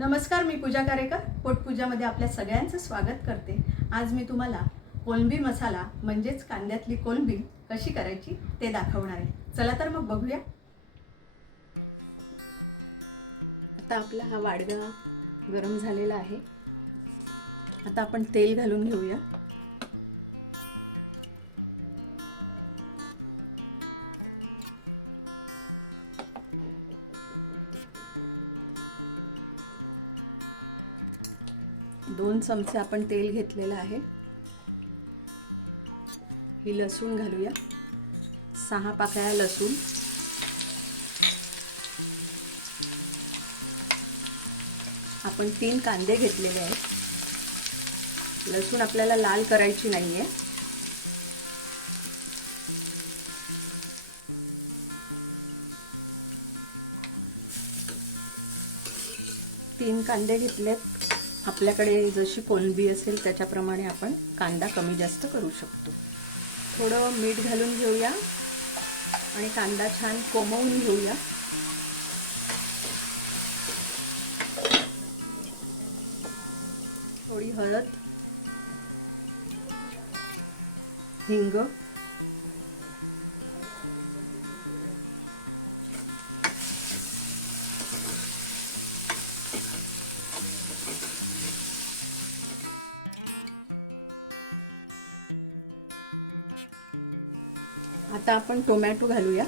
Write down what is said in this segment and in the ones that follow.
नमस्कार, मी पूजा कारेकर पोटपूजामध्ये आपल्या सगळ्यांचं स्वागत करते। आज मी तुम्हाला कोलंबी मसाला म्हणजेच कांद्यातली कोलंबी कशी करायची ते दाखवणार आहे। चला तर मग बघूया। आता आपला हा वाडगा गरम झालेला आहे। आता आपण तेल घालून घेऊया। दोन चमचे आपण तेल घेतलेलं आहे। ही लसूण घालूया, 6 पाकळ्या लसूण। आपण 3 कांदे घेतलेले आहेत। लसूण आपल्याला लाल करायची नाहीये। तीन कांदे घेतलेत। आपल्याकडे जशी कोलंबी असेल त्याच्याप्रमाणे आपण कांदा कमी जास्त करू शकतो। थोडं मीठ घालून घेऊया आणि कांदा छान कोमवून घेऊया। थोडी हळद, हिंग, आता आपण टोमॅटो घालूया।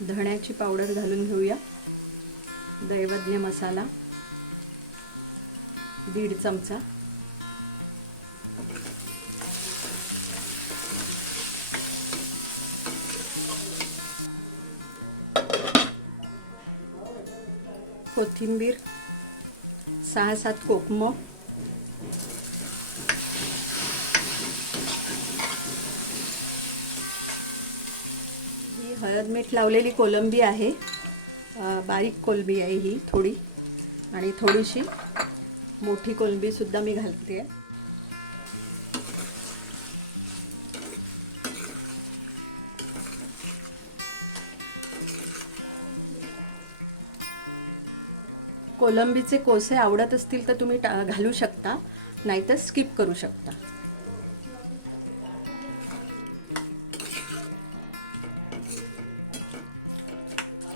धण्याची पावडर घालून घेऊया। दैवज्ञ मसाला 1.5 चमचा। कोथिंबीर 6-7 कोकम। ही हळद मीठ लावलेली कोलंबी आहे। बारीक कोलंबी आहे ही थोडी, आणि थोडीशी मोठी कोलंबी सुद्धा मी घालते। कोलंबीचे कोसे आवडत असतील तर तुम्ही घालू शकता, नाहीतर स्किप करू शकता।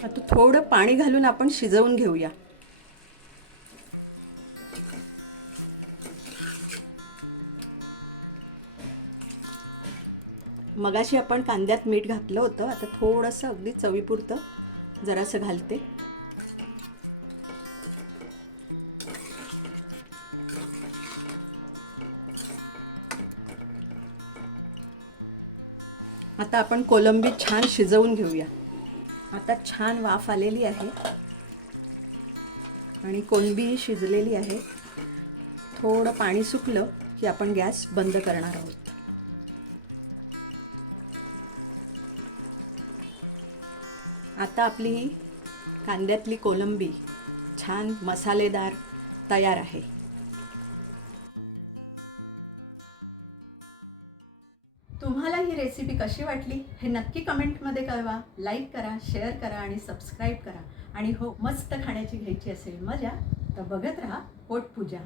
आता थोडं पाणी घालून आपण शिजवून घेऊया। मगाशी आपण कांद्यात मीठ घातलं होतं, आता थोडंसं अगदी चवीपुरतं जरासं घालते। आता आपण कोलंबी छान शिजवून घेऊया। आता छान वाफ आलेली आहे आणि कोलंबी शिजलेली आहे। थोडं पाणी सुकलं की आपण गॅस बंद करणार आहोत। आता आपली कांद्यातली कोलंबी छान मसालेदार तयार आहे। तुम्हाला ही रेसिपी कशी वाटली हे नक्की कमेंटमध्ये कळवा। लाईक करा, शेअर करा आणि सबस्क्राईब करा। आणि हो, मस्त खाण्याची घ्यायची असेल मजा तर बघत राहा पोटपूजा।